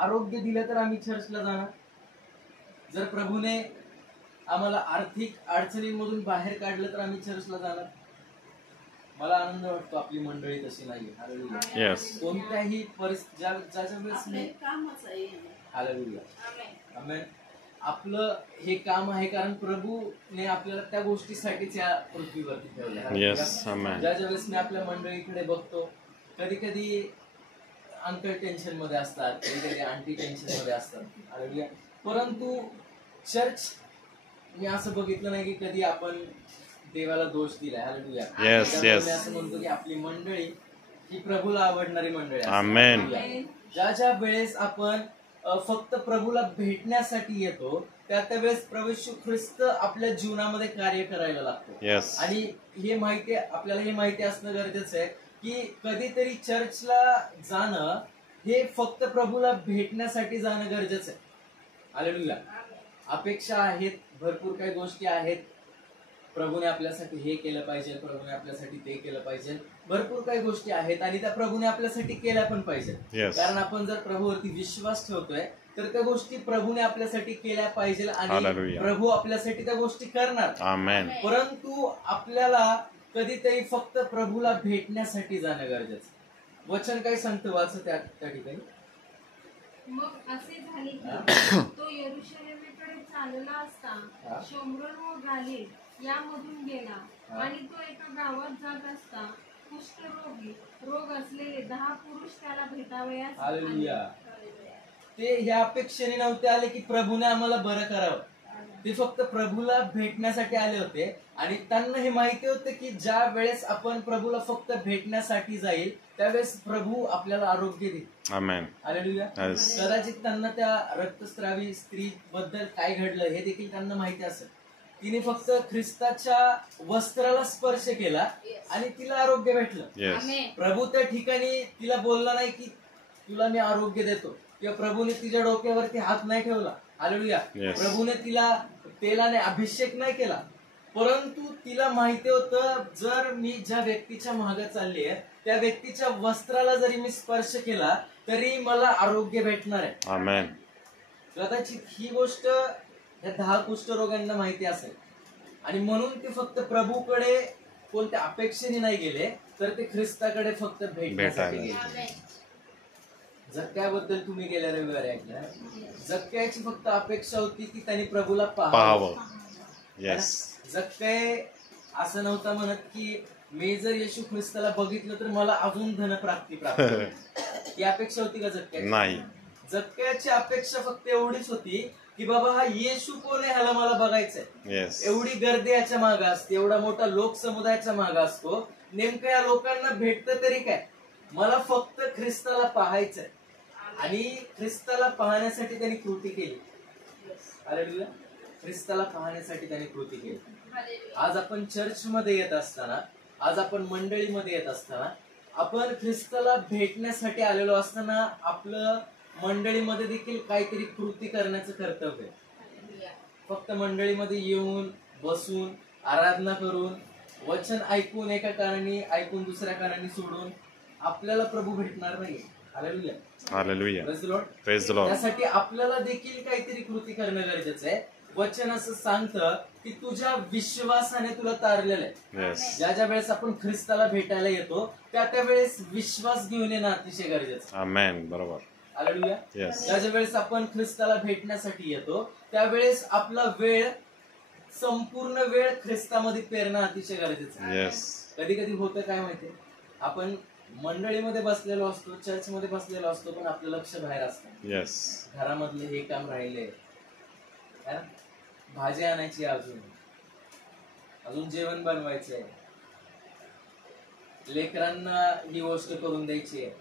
आरोग्य दिलं तर आम्ही चर्चला जाणार. जर प्रभूने आम्हाला आर्थिक अडचणींमधून बाहेर काढलं तर आम्ही चर्चला जाणार. मला आनंद वाटतो आपली मंडळी तशी नाही. हालेलुया. कोणत्याही परिस्थिती हालेलुया आमेन. आपलं हे काम आहे कारण प्रभूने आपल्याला त्या गोष्टीसाठीच या पृथ्वीवरती ठेवलं. ज्या वेळेस मी आपल्या मंडळीकडे बघतो, कधी कधी अंकल टेन्शन मध्ये असतात, कधी कधी आंटी टेन्शन मध्ये असतात. हालेलुया. परंतु चर्च मी असं बघितलं नाही की कधी आपण देवाला दोष दिलाय. हालेलुया. मी असं म्हणतो की आपली मंडळी ही प्रभूला आवडणारी मंडळी आहे. ज्या वेळेस आपण फक्त प्रभूला भेटण्यासाठी येतो त्या वेळेस प्रभू येशू ख्रिस्त आपल्या जीवनामध्ये कार्य करायला लागतो. आणि हे माहिती आपल्याला हे माहिती असणं गरजेचं आहे की कधीतरी चर्चला जाणं हे फक्त प्रभूला भेटण्यासाठी जाणं गरजेचं आहे. हालेलुया. अपेक्षा आहेत, भरपूर काही गोष्टी आहेत. प्रभूने आपल्यासाठी हे केलं पाहिजे, प्रभूने आपल्यासाठी ते केलं पाहिजे, भरपूर काही गोष्टी आहेत आणि त्या प्रभूने आपल्यासाठी केल्या पण पाहिजे. कारण आपण जर प्रभूवरती विश्वास ठेवतोय तर त्या गोष्टी प्रभूने आपल्यासाठी केल्या पाहिजे आणि प्रभू आपल्यासाठी त्या गोष्टी करणार. परंतु आपल्याला कधीतरी फक्त प्रभूला भेटण्यासाठी जाणं गरजेचं. वचन काय सांगतं, वाच त्या ठिकाणी. मग असे झाले की तो यरूशलेमेकडे चालला असता शोम्रोन व गालिल यामधून गेला आणि तो एका गावात जात असता कुष्ठरोगी रोग असलेले 10 पुरुष त्याला भेटावयास आले. ते ह्या अपेक्षेने नव्हते आले की प्रभूने आम्हाला बरं करावं. ते फक्त प्रभूला भेटण्यासाठी आले होते आणि त्यांना हे माहिती होतं की ज्या वेळेस आपण प्रभूला फक्त भेटण्यासाठी जाईल त्यावेळेस प्रभू आपल्याला आरोग्य देईल. हालेलुया. कदाचित त्यांना त्या रक्तस्रावी स्त्री बद्दल काय घडलं हे देखील त्यांना माहिती असेल. तिने फक्त ख्रिस्ताच्या वस्त्राला स्पर्श केला आणि तिला आरोग्य भेटलं. प्रभू त्या ठिकाणी तिला बोलला नाही की तुला मी आरोग्य देतो, किंवा प्रभूने तिच्या डोक्यावरती हात नाही ठेवला. हालेलुया. प्रभूने तिला तेलाने अभिषेक नाही केला. परंतु तिला माहिती होतं जर मी ज्या व्यक्तीच्या मागे चालली आहे त्या व्यक्तीच्या वस्त्राला जरी मी स्पर्श केला तरी मला आरोग्य भेटणार आहे. कदाचित ही गोष्ट या 10 कुष्ठरोगांना माहिती असेल आणि म्हणून ते फक्त प्रभूकडे कोणत्या अपेक्षेने नाही गेले तर ते ख्रिस्ताकडे फक्त भेटण्यासाठी गेले. जक्क्याबद्दल तुम्ही गेल्या रविवारी ऐकलं. जक्क्याची फक्त अपेक्षा होती की त्यांनी प्रभूला पाहावं. जक्कय असं नव्हता म्हणत की मी जर येशू ख्रिस्ताला बघितलं तर मला अजून धनप्राप्ती प्राप्त होईल. ही अपेक्षा होती का जक्क्याची? नाही. जक्क्याची अपेक्षा फक्त एवढीच होती की बाबा हा येशू कोण आहे ह्याला मला बघायचंय. एवढी गर्दी याच्या मागे असते, एवढा मोठा लोकसमुदायाच्या मागे असतो, नेमकं या लोकांना भेटतं तरी काय, मला फक्त ख्रिस्ताला पाहायचंय. आणि ख्रिस्ताला पाहण्यासाठी त्यांनी कृती केली. हालेलुया. ख्रिस्ताला पाहण्यासाठी त्यांनी कृती केली. आज आपण चर्च मध्ये येत असताना, आज आपण मंडळीमध्ये येत असताना, आपण ख्रिस्ताला भेटण्यासाठी आलेलो असताना आपलं मंडळीमध्ये देखील काहीतरी कृती करण्याचं कर्तव्य आहे. फक्त मंडळीमध्ये येऊन बसून आराधना करून वचन ऐकून एका कारणाने ऐकून दुसऱ्या कारणाने सोडून आपल्याला प्रभू भेटणार नाही. Hallelujah. Hallelujah. Praise the Lord. त्यासाठी आपल्याला देखील काहीतरी कृती करणं गरजेचं आहे. वचन असं सांगतं की तुझ्या विश्वासाने तुला तारलेलं आहे. ज्या वेळेस आपण ख्रिस्ताला भेटायला येतो त्या वेळेस विश्वास घेऊन येणं अतिशय गरजेचं. आमेन. बरोबर. हालेलुया. ज्या वेळेस आपण ख्रिस्ताला भेटण्यासाठी येतो त्यावेळेस आपला वेळ संपूर्ण वेळ ख्रिस्तामध्ये पेरणं अतिशय गरजेचं आहे. कधी कधी होतं काय माहितीये, आपण मंडळीमध्ये बसलेलो असतो, चर्च मध्ये बसलेलो असतो, पण आपलं लक्ष बाहेर असतं. घरामधले हे काम राहिले, भाजी आणायची, अजून जेवण बनवायचंय, लेकरांना ही गोष्ट करून द्यायची आहे.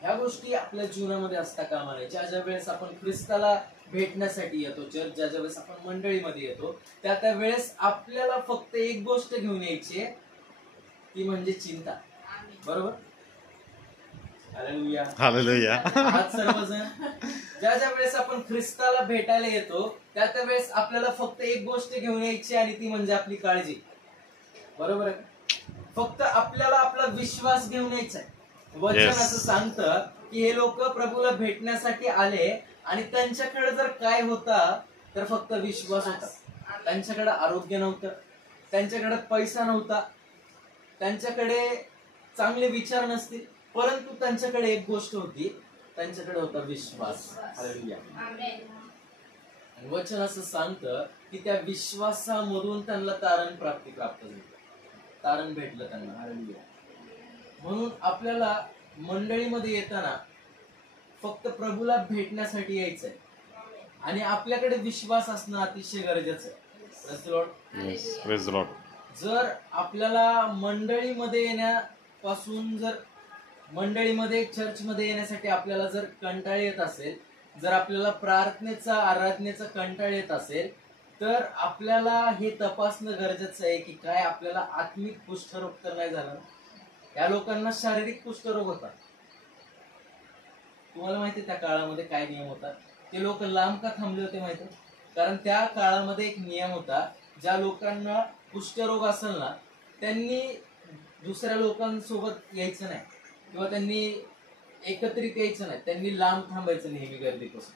ह्या गोष्टी आपल्या जीवनामध्ये असता कामा नये. ज्या वेळेस आपण ख्रिस्ताला भेटण्यासाठी येतो, ज्या वेळेस आपण मंडळीमध्ये येतो त्या वेळेस आपल्याला फक्त एक गोष्ट घेऊन यायची आहे, ती म्हणजे चिंता. बरोबर. हालेलुया. हालेलुया. आज सर्वजण ज्या वेळेस आपण ख्रिस्ताला भेटायला येतो त्या वेळेस आपल्याला फक्त एक गोष्ट घेऊन यायची आणि ती म्हणजे आपली काळजी. बरोबर आहे. फक्त आपल्याला आपला विश्वास घेऊन यायचा आहे. वचन असं सांगतं की हे लोक प्रभूला भेटण्यासाठी आले आणि त्यांच्याकडे जर काय होता तर फक्त विश्वास होता. त्यांच्याकडे आरोग्य नव्हतं, त्यांच्याकडे पैसा नव्हता, त्यांच्याकडे चांगले विचार नसतील, परंतु त्यांच्याकडे एक गोष्ट होती, त्यांच्याकडे होता विश्वास. हालेलुया. आणि वचन असं सांगतं की त्या विश्वासामधून त्यांना तारण प्राप्त झाली, तारण भेटलं त्यांना. हालेलुया. म्हणून आपल्याला मंडळीमध्ये येताना फक्त प्रभूला भेटण्यासाठी यायचंय आणि आपल्याकडे विश्वास असणं अतिशय गरजेचं आहे. Praise Lord. जर आपल्याला मंडळीमध्ये येण्यापासून, जर मंडळीमध्ये चर्चमध्ये येण्यासाठी आपल्याला जर कंटाळ येत असेल, जर आपल्याला प्रार्थनेचा आराधनेचा कंटाळ येत असेल, तर आपल्याला हे तपासणं गरजेचं आहे की काय आपल्याला आत्मिक कुष्ठरोग तर नाही झाला. या लोकांना शारीरिक कुष्ठरोग होता. तुम्हाला माहिती त्या काळामध्ये काय नियम होता? ते लोक लांब का थांबले होते माहिती? कारण त्या काळामध्ये एक नियम होता, ज्या लोकांना कुष्ठरोग असेल ना त्यांनी दुसऱ्या लोकांसोबत यायचं नाही किंवा त्यांनी एकत्रित यायचं नाही, त्यांनी लांब थांबायचं नेहमी गर्दीपासून.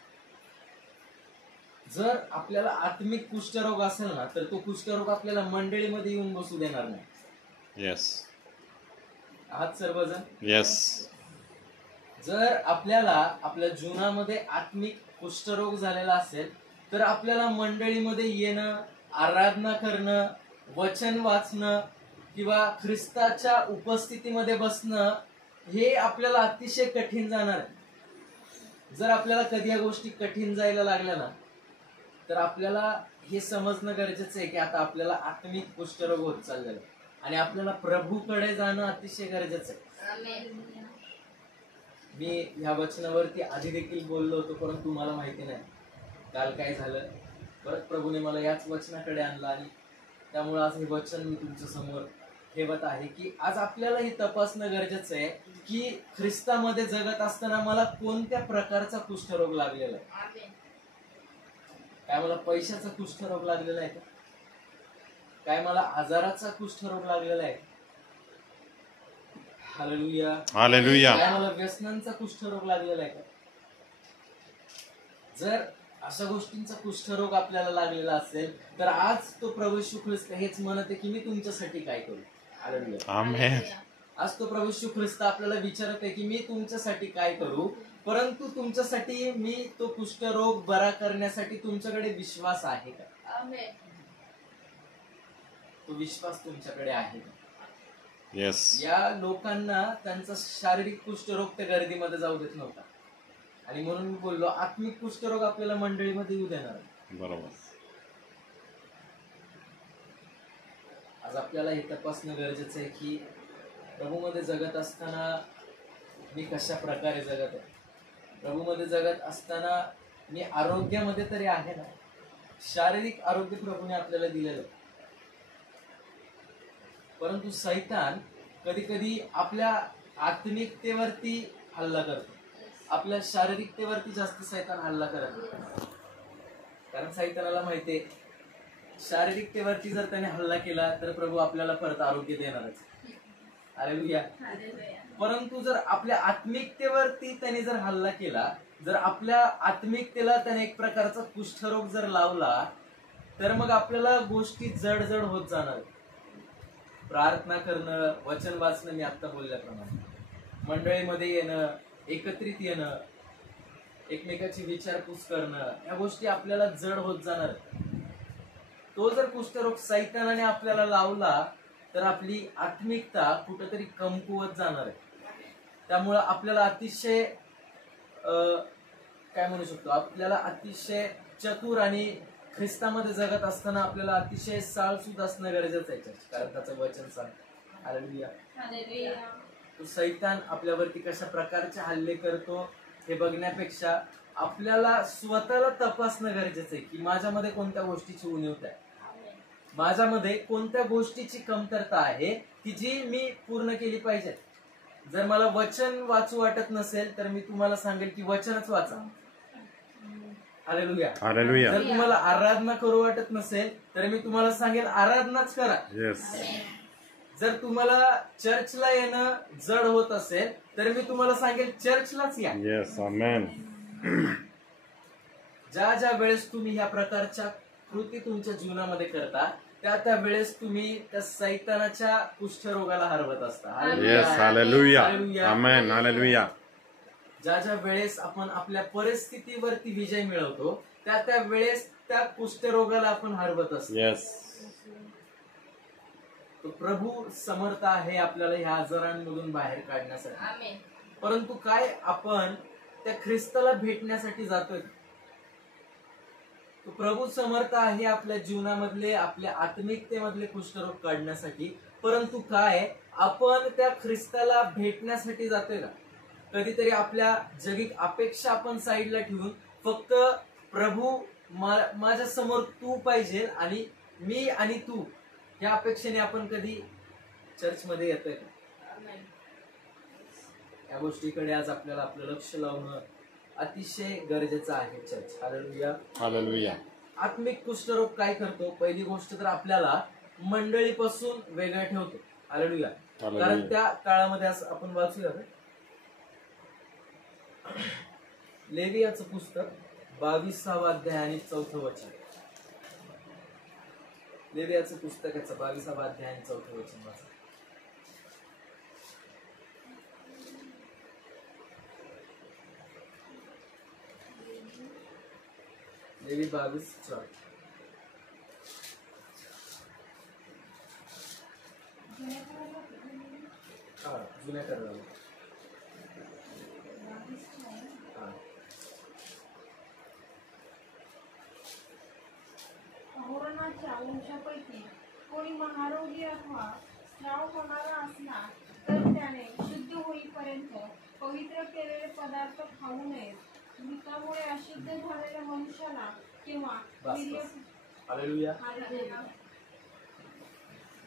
जर आपल्याला आत्मिक कुष्ठरोग असेल ना तर तो कुष्ठरोग आपल्याला मंडळीमध्ये येऊन बसू देणार नाही. येस. आहात सर्वजण? येस. जर आपल्याला आपल्या जीवनामध्ये आत्मिक कुष्ठरोग झालेला असेल तर आपल्याला मंडळीमध्ये येणं, आराधना करणं, वचन वाचणं किंवा ख्रिस्ताच्या उपस्थितीमध्ये बसणं हे आपल्याला अतिशय कठीण जाणार आहे. जर आपल्याला कधी या गोष्टी कठीण जायला लागल्या ना तर आपल्याला हे समजणं गरजेचं आहे की आता आपल्याला आत्मिक कुष्ठरोग होत चाललेला आहे आणि आपल्याला प्रभूकडे जाणं अतिशय गरजेचं आहे. मी ह्या वचनावरती आधी देखील बोललो होतो, परंतु मला माहिती नाही काल काय झालं. परत प्रभूने मला याच वचनाकडे आणलं आणि त्यामुळे आज हे वचन मी तुमच्या समोर ठेवत आहे की आज आपल्याला हे तपासणं गरजेचं आहे की ख्रिस्तामध्ये जगत असताना मला कोणत्या प्रकारचा कुष्ठरोग लागलेला आहे. काय मला पैशाचा कुष्ठरोग लागलेला आहे का? काय मला आजाराचा कुष्ठरोग लागलेला आहे? हालेलुया. हालेलुया. काय मला व्यसनांचा कुष्ठरोग लागलेला आहे का? जर अशा गोष्टींचा कुष्ठरोग आपल्याला लागलेला असेल तर आज तो प्रभू येशू ख्रिस्त हेच म्हणत आहे की मी तुमच्यासाठी काय करू. हालेलुया. आमेन. आज तो प्रभू येशू ख्रिस्त आपल्याला विचारत आहे की मी तुमच्यासाठी काय करू, परंतु तुमच्यासाठी मी तो कुष्ठरोग बरा करण्यासाठी तुमच्याकडे विश्वास आहे का? तो विश्वास तुमच्याकडे आहे का? येस. या लोकांना त्यांचा शारीरिक कुष्ठरोग त्या गर्दीमध्ये जाऊ देत नव्हता आणि म्हणून मी बोललो आत्मिक कुष्ठरोग आपल्याला मंडळीमध्ये येऊ देणार. बरोबर. आज आपल्याला हे तपासणं गरजेचं आहे की प्रभूमध्ये जगत असताना मी कशा प्रकारे जगत आहे. प्रभूमध्ये जगत असताना मी आरोग्यामध्ये तरी आहे ना? शारीरिक आरोग्य प्रभूने आपल्याला दिलेलं आहे, परंतु सैतान कधी कधी आपल्या आत्मिकतेवरती हल्ला करतो, आपल्या शारीरिकतेवरती जास्त सैतान हल्ला करत नाही. कारण सैतानाला माहितीये शारीरिकतेवरती जर त्याने हल्ला केला तर प्रभू आपल्याला परत आरोग्य देणारच. हालेलुया. परंतु जर आपल्या आत्मिकतेवरती त्याने जर हल्ला केला, जर आपल्या आत्मिकतेला त्याने एक प्रकारचा कुष्ठरोग जर लावला तर मग आपल्याला गोष्टी जड जड होत जाणार. प्रार्थना करणं, वचन वाचणं, मी आता बोलल्याप्रमाणे मंडळीमध्ये येणं, एकत्रित येणं, एकमेकाची विचारपूस करणं, या गोष्टी आपल्याला जड होत जाणार. तो जर कुष्ठरोग सैतानाने आपल्याला लावला तर आपली आत्मिकता कुठेतरी कमकुवत जाणार आहे. त्यामुळं आपल्याला अतिशय काय म्हणू शकतो, आपल्याला अतिशय चतुर आणि ख्रिस्तामध्ये जगत असताना आपल्याला अतिशय साळसूद असणं गरजेचं आहे, कारण त्याचं वचन सांग. हालेलुया. तो सैतान आपल्यावरती कशा प्रकारचे हल्ले करतो हे बघण्यापेक्षा आपल्याला स्वतःला तपासणं गरजेचं आहे की माझ्यामध्ये कोणत्या गोष्टीची उणीव आहे, माझ्यामध्ये कोणत्या गोष्टीची कमतरता आहे की जी मी पूर्ण केली पाहिजे. जर मला वचन वाचू वाटत नसेल तर मी तुम्हाला सांगेल की वचनच वाचा. हालेलुया. हालेलुया. जर तुम्हाला आराधना करू वाटत नसेल तर मी तुम्हाला सांगेल आराधनाच करा. येस. जर तुम्हाला चर्चला येणं जड होत असेल तर मी तुम्हाला सांगेल चर्चलाच या. Yes. Amen. ज्या ज्या वेळेस तुम्ही ह्या प्रकारच्या कृती तुमच्या जीवनामध्ये करता त्या वेळेस तुम्ही त्या सैतानाच्या कुष्ठरोगाला हरवत असता. Yes. Hallelujah. Amen. Hallelujah. ज्या ज्या वेळेस आपण आपल्या परिस्थितीवरती विजय मिळवतो त्या वेळेस त्या कुष्ठरोगाला आपण हरवत असतो. Yes. तो प्रभू समर्थ आहे आपल्याला ह्या आजारांमधून बाहेर काढण्यासाठी. परंतु काय आपण त्या ख्रिस्ताला भेटण्यासाठी जातोय? तो प्रभू समर्थ आहे आपल्या जीवनामधले आपल्या आत्मिकतेमधले कुष्ठरोग काढण्यासाठी. परंतु काय आपण त्या ख्रिस्ताला भेटण्यासाठी जातोय का? कधीतरी आपल्या जगिक अपेक्षा आपण साईडला ठेवून फक्त प्रभू माझ्या समोर तू पाहिजे आणि मी आणि तू या अपेक्षेने आपण कधी चर्चमध्ये येतोय का? या गोष्टीकडे आज आपल्याला आपलं लक्ष लावणं अतिशय गरजेचं आहे. चर्च. हालेलुया. Hallelujah. आत्मिक कुष्ठरोग काय करतो? पहिली गोष्ट तर आपल्याला मंडळीपासून वेगळं ठेवतो. हालेलुया. कारण त्या काळामध्ये असं आपण वाचूया लेवियाचं पुस्तक 22वा अध्याय आणि 4थं वचन. लेवियाचं पुस्तकाचं 22वा अध्याय आणि 4थं वचन वाचा. लेवी 22:4. जुन्या कराराला. अहोरानाच्या वंशापैकी कोणी महारोगी अथवा स्राव होणारा असला तर त्याने शुद्ध होईपर्यंत पवित्र केलेले पदार्थ खाऊ नयेत. मृतामुळे अशुद्ध झालेल्या मनुष्याला किंवा हालेलुया.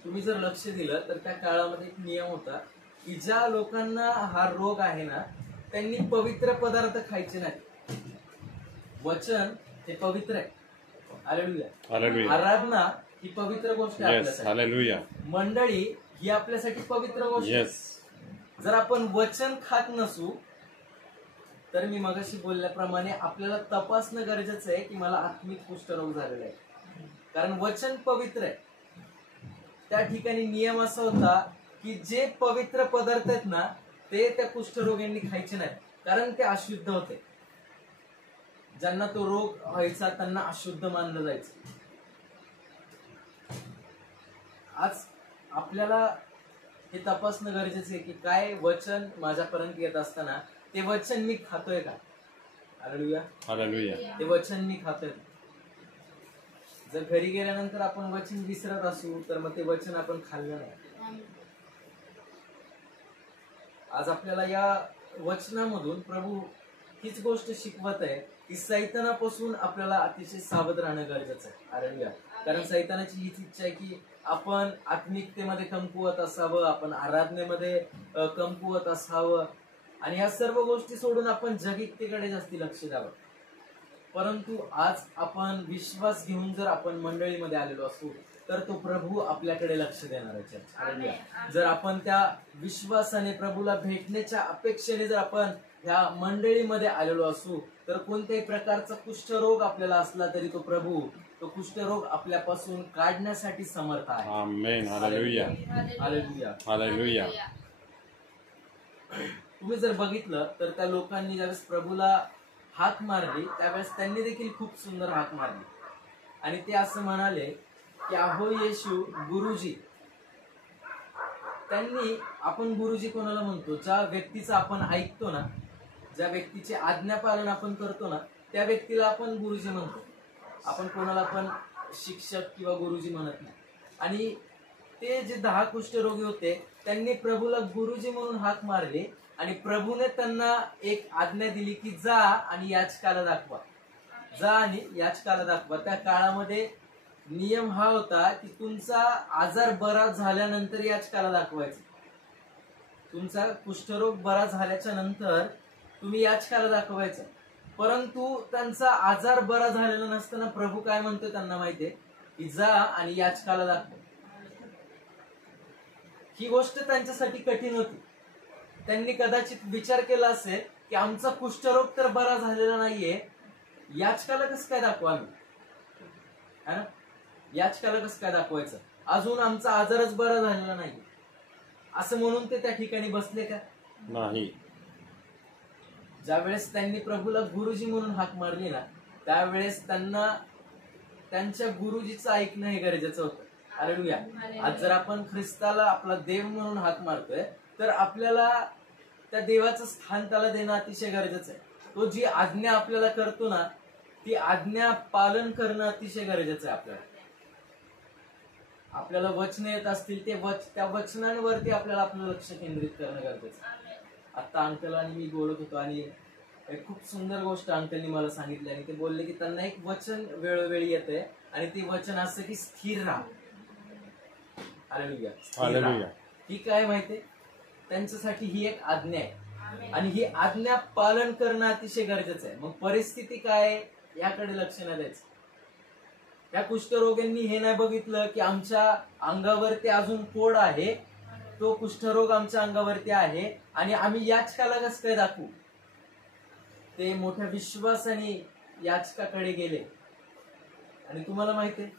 तुम्ही जर लक्ष दिलं तर त्या काळामध्ये एक नियम होता की ज्या लोकांना हा रोग आहे ना त्यांनी पवित्र पदार्थ खायचे नाहीत. वचन हे पवित्र आहे. हालेलुया. Hallelujah. आराधना ही पवित्र गोष्ट आहे Yes. आपल्यासाठी. Hallelujah. मंडळी ही आपल्यासाठी पवित्र गोष्ट आहे. Yes. जर आपण वचन खात नसू तर मी मगाशी बोलल्याप्रमाणे आपल्याला तपासणं गरजेचं आहे की मला आत्मिक कुष्ठरोग झालेला आहे. कारण वचन पवित्र आहे. त्या ठिकाणी नियम असा होता की जे पवित्र पदार्थ आहेत ना ते त्या कुष्ठरोग्यांनी खायचे नाहीत, कारण ते अशुद्ध होते. ज्यांना तो रोग व्हायचा त्यांना अशुद्ध मानलं जायचं. आज आपल्याला हे तपासणं गरजेचं आहे की काय वचन माझ्यापर्यंत येत असताना ते वचन मी खातोय का? हालेलुया. Hallelujah. ते वचन मी खातोय. जर घरी गेल्यानंतर आपण वचन विसरत असू तर मग ते वचन आपण खाल्लं नाही. आज आपल्याला या वचनामधून प्रभू हीच गोष्ट शिकवत आहे की सैतानापासून आपल्याला अतिशय सावध राहणं गरजेचं आहे. हालेलुया. कारण सैतानाची हीच इच्छा आहे की आपण आत्मिकतेमध्ये कमकुवत असावं, आपण आराधनेमध्ये कमकुवत असावं आणि ह्या सर्व गोष्टी सोडून आपण जगिकतेकडे जास्ती लक्ष द्यावं. परंतु आज आपण विश्वास घेऊन जर आपण मंडळीमध्ये आलेलो असू तर तो प्रभू आपल्याकडे लक्ष देणार आहे. हालेलुया. जर आपण त्या विश्वासाने प्रभूला भेटण्याच्या अपेक्षेने जर आपण ह्या मंडळीमध्ये आलेलो असू तर कोणत्याही प्रकारचा कुष्ठरोग आपल्याला असला तरी तो प्रभू तो कुष्ठरोग आपल्यापासून काढण्यासाठी समर्थ आहे. Amen. Hallelujah. हालेलुया. Hallelujah. तुम्ही जर बघितलं तर त्या लोकांनी ज्यावेळेस प्रभूला हाक मारली त्यावेळेस त्यांनी देखील खूप सुंदर हाक मारली आणि ते असं म्हणाले की अहो येशू गुरुजी. त्यांनी आपण गुरुजी कोणाला म्हणतो? ज्या व्यक्तीचं आपण ऐकतो ना, ज्या व्यक्तीचे आज्ञापालन आपण करतो ना त्या व्यक्तीला आपण गुरुजी म्हणतो. आपण कोणाला पण शिक्षक किंवा गुरुजी म्हणत नाही. आणि ते जे 10 कुष्ठरोगी होते त्यांनी प्रभूला गुरुजी म्हणून हाक मारली आणि प्रभूने त्यांना एक आज्ञा दिली की जा आणि याचकाला दाखवा. जा आणि याचकाला दाखवा. त्या काळामध्ये नियम हा होता की तुमचा आजार बरा झाल्यानंतर याचकाला दाखवायचा. तुमचा कुष्ठरोग बरा झाल्याच्या नंतर तुम्ही याचकाला दाखवायचा. परंतु त्यांचा आजार बरा झालेला नसताना प्रभू काय म्हणतो त्यांना माहितीये की जा आणि याचकाला दाखव. ही गोष्ट त्यांच्यासाठी कठीण होती. त्यांनी कदाचित विचार केला असेल की आमचा कुष्ठरोग तर बरा झालेला नाहीये, याचकाला कसं काय दाखवा आम्ही, है ना? याचकाला कसं काय दाखवायचं, अजून आमचा आजारच बरा झालेला नाही, असं म्हणून ते त्या ठिकाणी बसले का? नाही. ज्यावेळेस त्यांनी प्रभूला गुरुजी म्हणून हाक मारली ना, त्यावेळेस त्यांना त्यांच्या गुरुजीचं ऐकणं हे गरजेचं होतं. हालेलुया. आज जर आपण ख्रिस्ताला आपला देव म्हणून हाक मारतोय तर आपल्याला त्या देवाचं स्थान त्याला देणं अतिशय गरजेचं आहे. तो जी आज्ञा आपल्याला करतो ना, ती आज्ञा पालन करणं अतिशय गरजेचं आहे. आपल्याला वचन येत असतील त्या वचनांवरती आपल्याला आपलं लक्ष केंद्रित करणं गरजेचं आहे. आता अंकल आणि मी बोलत होतो आणि एक खूप सुंदर गोष्ट अंकलनी मला सांगितली आणि ते बोलले की त्यांना एक वचन वेळोवेळी येतंय आणि ते वचन असं की स्थिर राहा. हालेलुया. हालेलुया. ही काय माहितीये, त्यांच्यासाठी ही एक आज्ञा आहे आणि ही आज्ञा पालन करणं अतिशय गरजेचं आहे. मग परिस्थिती काय आहे याकडे लक्ष न द्यायचं. त्या कुष्ठरोग्यांनी हे नाही बघितलं की आमच्या अंगावरती अजून फोड आहे, तो कुष्ठरोग आमच्या अंगावरती आहे आणि आम्ही याचकाला कसं काय दाखवू. ते मोठ्या विश्वासाने याचकाकडे गेले आणि तुम्हाला माहितीये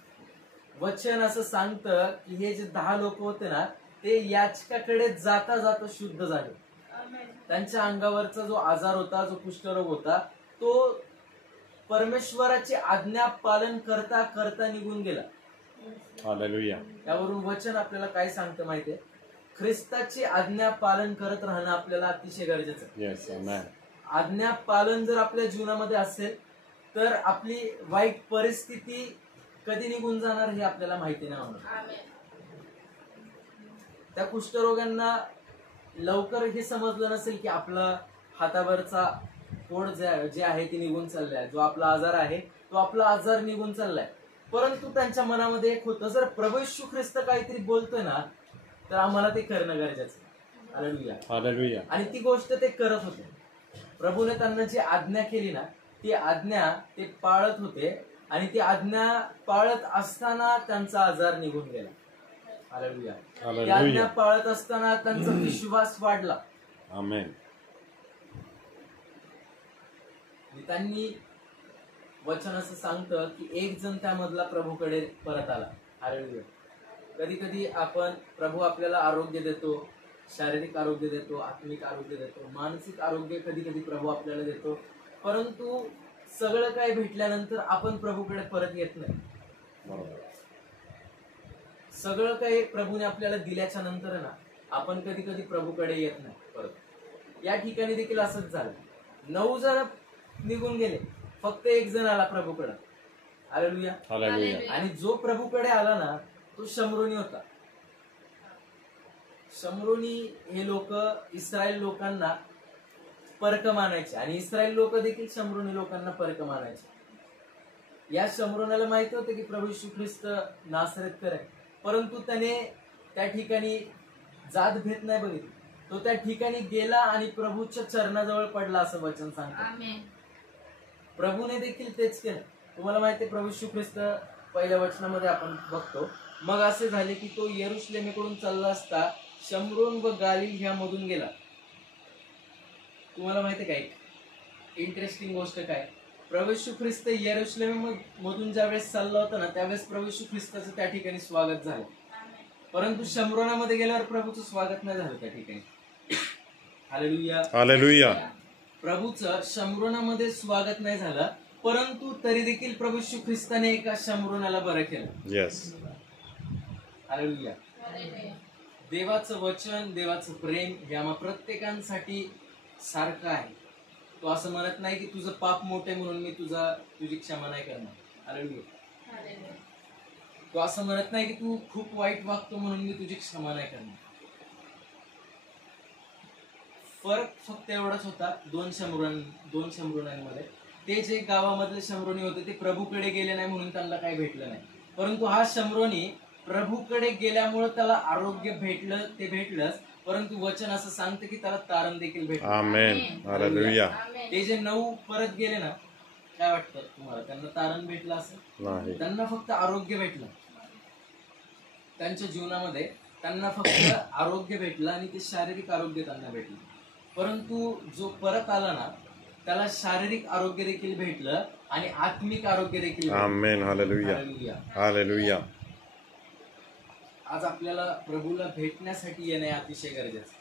वचन असं सांगतं की हे जे 10 लोक होते ना, ते याचकाकडे जाता जाता शुद्ध झाले. त्यांच्या अंगावरचा जो आजार होता, जो कुष्ठरोग होता, तो परमेश्वराची आज्ञा पालन करता करता निघून गेला. हालेलुया. यावरून वचन आपल्याला काय सांगतं माहितीये, ख्रिस्ताची आज्ञा पालन करत राहणं आपल्याला अतिशय गरजेचं आहे. येस. आमेन. आज्ञा पालन जर आपल्या जीवनामध्ये असेल तर आपली वाईट परिस्थिती कधी निघून जाणार हे आपल्याला माहिती नाही होणार. त्या कुष्ठरोगांना लवकर हे समजलं नसेल की आपला हातावरचा फोड जे आहे ते निघून चाललाय, जो आपला आजार आहे तो आपला आजार निघून चाललाय. परंतु त्यांच्या मनामध्ये एक होतं, जर प्रभू येशू ख्रिस्त काहीतरी बोलतोय ना तर आम्हाला ते करणं गरजेचं आहे. हालेलुया. हालेलुया. आणि ती गोष्ट ते करत होते. प्रभूने त्यांना जी आज्ञा केली ना, ती आज्ञा ते पाळत होते आणि ती आज्ञा पाळत असताना त्यांचा आजार निघून गेला. हालेलुया. ती आज्ञा पाळत असताना त्यांचा विश्वास वाढला. आमेन. त्यांनी वचन असं सांगतं की एक जण त्यामधला प्रभूकडे परत आला. हालेलुया. कधी कधी आपण प्रभू आपल्याला आरोग्य देतो, शारीरिक आरोग्य देतो, आत्मिक आरोग्य देतो, मानसिक आरोग्य कधी कधी प्रभू आपल्याला देतो, परंतु सगळं काही भेटल्यानंतर आपण प्रभूकडे परत येत नाही. बरोबर. सगळं काही प्रभूने आपल्याला दिल्याच्या नंतर ना आपण कधी कधी प्रभूकडे येत नाही परत. या ठिकाणी देखील असंच झालं. 9 जण निघून गेले, फक्त 1 जण आला प्रभूकडे. हालेलुया. हालेलुया. आणि जो प्रभूकडे आला ना तो शमरोनी होता. शमरोनी हे लोक इस्रायल लोकांना परक मानायचे आणि इस्रायल लोक देखील शमरोनी लोकांना परक मानायचे. या शमरोनाला माहिती होतं की प्रभू येशू ख्रिस्त नासरेतकर आहे, परंतु त्याने त्या ठिकाणी जात भेद नाही बघितली. तो त्या ठिकाणी गेला आणि प्रभूच्या चरणाजवळ पडला असं वचन सांगतं. प्रभूने देखील तेच केलं. तुम्हाला माहिती आहे प्रभू येशू ख्रिस्त पहिल्या वचनामध्ये आपण बघतो, मग असे झाले की तो यरुशलेमेकडून चालला असता शमरोन व गालिल ह्यामधून गेला. तुम्हाला माहिती काय इंटरेस्टिंग गोष्ट काय, प्रभू येशू ख्रिस्त यरुशलेम मधून ज्यावेळेस चालला होता ना त्यावेळेस प्रभू येशू ख्रिस्ताचं त्या ठिकाणी स्वागत झालं, परंतु शमरोनामध्ये गेल्यावर प्रभूचं स्वागत नाही झालं त्या ठिकाणी. हालेलुया. हालेलुया. प्रभूचं शमरोनामध्ये स्वागत नाही झालं, परंतु तरी देखील प्रभू येशू ख्रिस्ताने एका शमरोनाला बरं केलं. येस. हालेलुया. देवाचं वचन, देवाचं प्रेम हे आम्हा प्रत्येकांसाठी सारखं आहे. तो असं म्हणत नाही की तुझं पाप मोठे म्हणून मी तुझी क्षमा नाही करणार. हालेलुया. तो असं म्हणत नाही की तू खूप वाईट वागतो म्हणून मी तुझी क्षमा नाही करणार. फरक फक्त एवढाच होता 2 शमरोनांमध्ये. ते जे गावामधले शमरोनी होते ते प्रभूकडे गेले नाही म्हणून त्यांना काही भेटलं नाही, परंतु हा शमरोनी प्रभूकडे गेल्यामुळे त्याला आरोग्य भेटलं, ते भेटलंच, परंतु वचन असं सांगतं की त्याला तारण देखील भेटलं. आमेन. हालेलुया. ते जे 9 परत गेले ना, काय वाटतं तुम्हाला, त्यांना तारण भेटलं असं नाही. त्यांना फक्त आरोग्य भेटलं. त्यांच्या जीवनामध्ये त्यांना फक्त आरोग्य भेटलं आणि ते शारीरिक आरोग्य त्यांना भेटलं. परंतु जो परत आला ना, त्याला शारीरिक आरोग्य देखील भेटलं आणि आत्मिक आरोग्य देखील भेटलं. आमेन. हालेलुया. हालेलुया. हालेलुया. आज आपल्याला प्रभूला भेटण्यासाठी येणे अतिशय गरजेचं.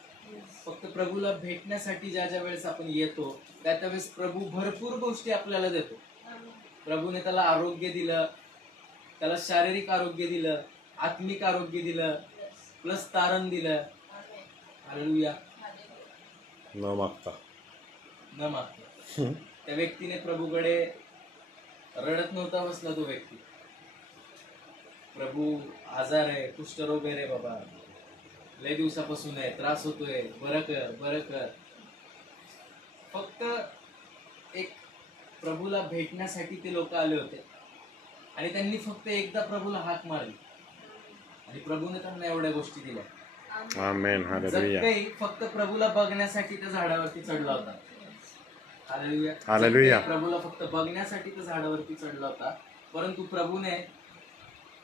फक्त प्रभूला भेटण्यासाठी ज्या ज्या वेळेस आपण येतो त्या त्यावेळेस प्रभू भरपूर गोष्टी आपल्याला देतो. प्रभूने त्याला आरोग्य दिलं, त्याला शारीरिक आरोग्य दिलं, आत्मिक आरोग्य दिलं, प्लस तारण दिलं. हालेलुया. न मागता. न मागता त्या व्यक्तीने प्रभूकडे रडत नव्हता बसला. तो व्यक्ती, प्रभू आजार आहे, कुष्ठरोग आहे रे बाबा, लय दिवसापासून आहे, त्रास होतोय, बरं कर बरं कर. फक्त एक प्रभूला भेटण्यासाठी ते लोक आले होते आणि त्यांनी फक्त एकदा प्रभूला हाक मारली आणि प्रभूने त्यांना एवढ्या गोष्टी दिल्या. आमेन. हालेलुया. जक्कई फक्त प्रभूला बघण्यासाठी त्या झाडावरती चढला होता. हालेलुया. हालेलुया. जक्कई प्रभूला फक्त बघण्यासाठी त्या झाडावरती चढला होता, परंतु प्रभूने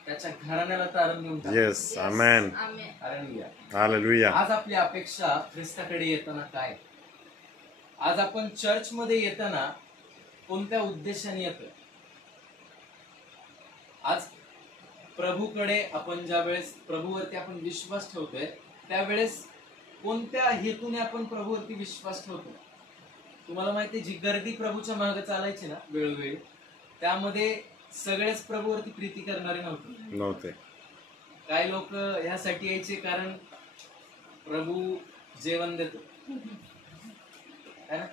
त्याच्या घराण्याला तारण देऊन टाकलं. येस. आमेन. हालेलुया. हालेलुया. आज आपली अपेक्षा ख्रिस्ताकडे येताना काय? आज आपण चर्च मध्ये येताना कोणत्या उद्देशाने येतोय? आज प्रभूकडे आपण ज्या वेळेस प्रभूवरती आपण विश्वास ठेवतोय त्यावेळेस कोणत्या हेतूने आपण प्रभूवरती विश्वास ठेवतो? तुम्हाला माहिती, जी गर्दी प्रभूच्या मागे चालायची ना वेळोवेळी, त्यामध्ये सगळेच प्रभूवरती प्रीती करणारे नव्हते. काही लोक ह्यासाठी यायचे कारण प्रभू जेवण देतो है ना,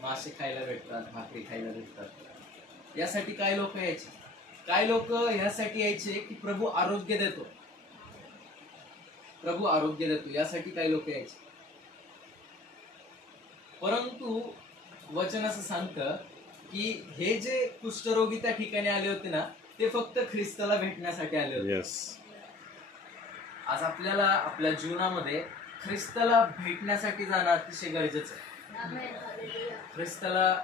मासे खायला भेटतात, भाकरी खायला भेटतात, यासाठी काही लोक यायचे. काही लोक ह्यासाठी यायचे की प्रभू आरोग्य देतो, प्रभू आरोग्य देतो, यासाठी काही लोक यायचे. परंतु वचन असं सांगतं की हे जे कुष्ठरोगी त्या ठिकाणी आले होते ना, ते फक्त ख्रिस्ताला भेटण्यासाठी आले होते. आज आपल्याला आपल्या जीवनामध्ये ख्रिस्ताला भेटण्यासाठी जाणं अतिशय गरजेचं आहे. ख्रिस्ताला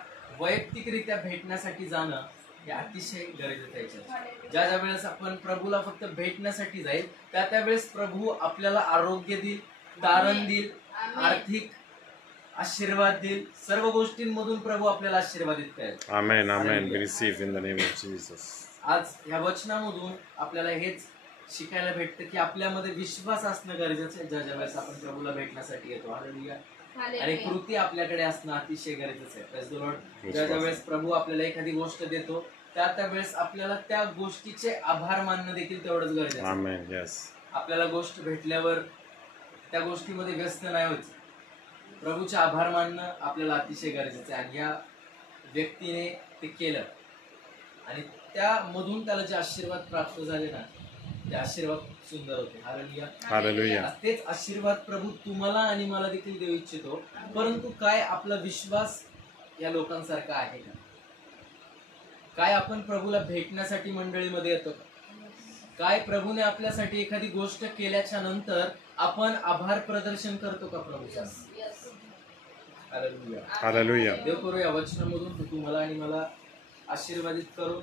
वैयक्तिकरित्या भेटण्यासाठी जाणं हे अतिशय गरजेचं आहे. ज्या ज्या वेळेस आपण प्रभूला फक्त भेटण्यासाठी जाईल त्या त्यावेळेस प्रभू आपल्याला आरोग्य देईल, तारण देईल, आर्थिक आशीर्वाद देईल. सर्व गोष्टींमधून प्रभू आपल्याला आशीर्वादित करेल. Amen. Amen. We receive in the name of Jesus. आज ह्या वचनामधून आपल्याला हेच शिकायला भेटतं की आपल्यामध्ये विश्वास असणं गरजेचं आहे ज्या ज्या वेळेस आपण प्रभूला भेटण्यासाठी येतो. हालेलुया. आणि कृती आपल्याकडे असणं अतिशय गरजेचं आहे. Praise the Lord. ज्या ज्या वेळेस प्रभू आपल्याला एखादी गोष्ट देतो त्या त्यावेळेस आपल्याला त्या गोष्टीचे आभार मानणं देखील तेवढंच गरजेचं आहे. आमेन. यस. आपल्याला गोष्ट भेटल्यावर त्या गोष्टीमध्ये व्यस्त नाही व्हायचं. प्रभूचे आभार मानणं आपल्याला अतिशय गरजेचं आहे. आणि या व्यक्तीने ते केलं आणि त्यामधून त्याला जे आशीर्वाद प्राप्त झाले ना, ते आशीर्वाद सुंदर होते. हालेलुया. हालेलुया. तेच आशीर्वाद प्रभू तुम्हाला आणि मला देखील देऊ इच्छितो. परंतु काय आपला विश्वास या लोकांसारखा आहे का? काय आपण प्रभूला भेटण्यासाठी मंडळीमध्ये येतो का? काय प्रभूने आपल्यासाठी एखादी गोष्ट केल्याच्या नंतर आपण आभार प्रदर्शन करतो का प्रभूचा? हालेलुया. हालेलुया. देव करू या वचनामधून तुम्हाला आणि मला आशीर्वादित करो.